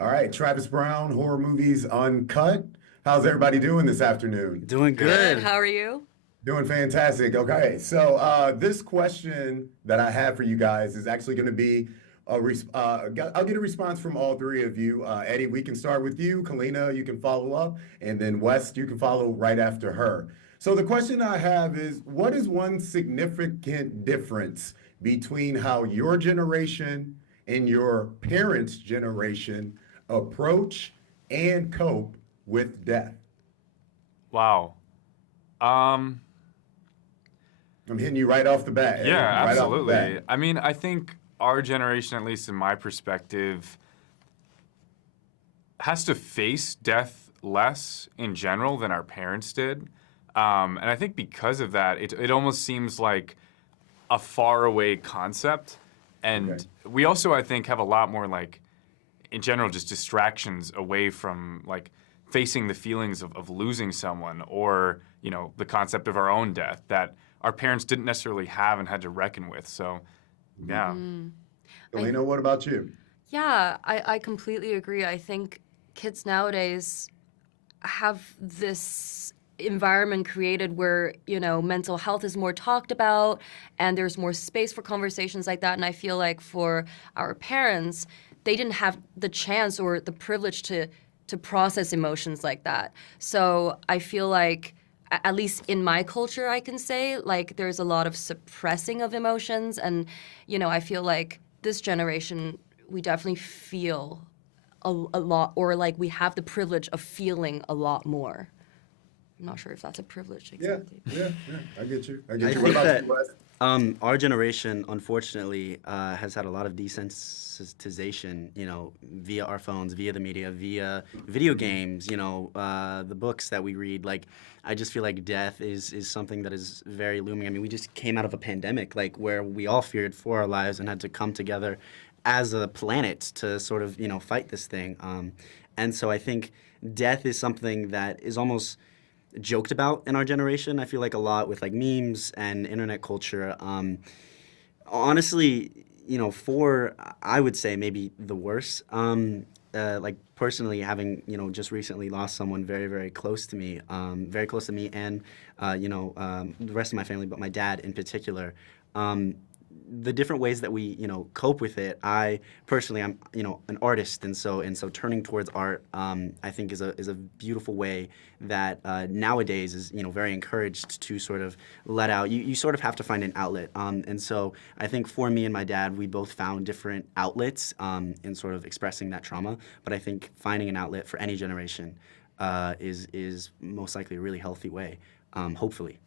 All right, Travis Brown, Horror Movies Uncut. How's everybody doing this afternoon? Doing Good. good. How are you? Doing fantastic. Okay, so this question that I have for you guys is actually going to be I'll get a response from all three of you. Eddie, we can start with you. Kalina, you can follow up, and then West, you can follow right after her. So the question I have is, what is one significant difference between how your generation and your parents' generation approach and cope with death? Wow. Um, I'm hitting you right off the bat, yeah, Eddie. Right off the absolutely. bat. I mean, I think our generation, at least in my perspective, has to face death less in general than our parents did. And I think because of that, it almost seems like a faraway concept. And Okay. we also, I think, have a lot more like, in general, just distractions away from like facing the feelings of losing someone or, the concept of our own death that our parents didn't necessarily have and had to reckon with. So, yeah. I, Kalina, what about you? yeah, I completely agree. I think kids nowadays have this environment created where, mental health is more talked about and there's more space for conversations like that. And I feel like for our parents, they didn't have the chance or the privilege to process emotions like that. So I feel like at least in my culture, I can say, like, there's a lot of suppressing of emotions. And, I feel like this generation, we definitely feel a lot, or like we have the privilege of feeling a lot more. I'm not sure if that's a privilege Yeah, exactly. yeah. I get you. I I get you. What think about that you, Wes? our generation, unfortunately, has had a lot of desensitization, via our phones, via the media, via video games, the books that we read. Like, I just feel like death is something that is very looming. I mean, we just came out of a pandemic, like, where we all feared for our lives and had to come together as a planet to sort of, fight this thing. And so I think death is something that is almost joked about in our generation. I feel like a lot with like memes and internet culture. Honestly, for I would say maybe the worst. Like personally, having just recently lost someone very close to me, and the rest of my family, but my dad in particular. Um, the different ways that we cope with it. I personally, I'm an artist, and so turning towards art, I think is a beautiful way that nowadays is very encouraged to sort of let out. You sort of have to find an outlet, and so I think for me and my dad, we both found different outlets in sort of expressing that trauma. But I think finding an outlet for any generation is most likely a really healthy way, hopefully.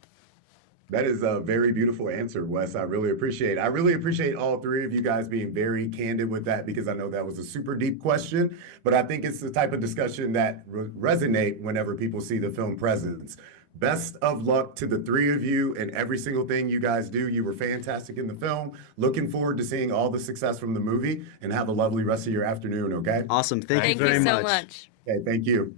That is a very beautiful answer, Wes. I really appreciate it. I really appreciate all three of you guys being very candid with that because I know that was a super deep question, but I think it's the type of discussion that resonate whenever people see the film Presence. Best of luck to the three of you and every single thing you guys do. You were fantastic in the film. Looking forward to seeing all the success from the movie and have a lovely rest of your afternoon, okay? Awesome. Thank you Thank Thank you very you. so much. much. Okay, thank you.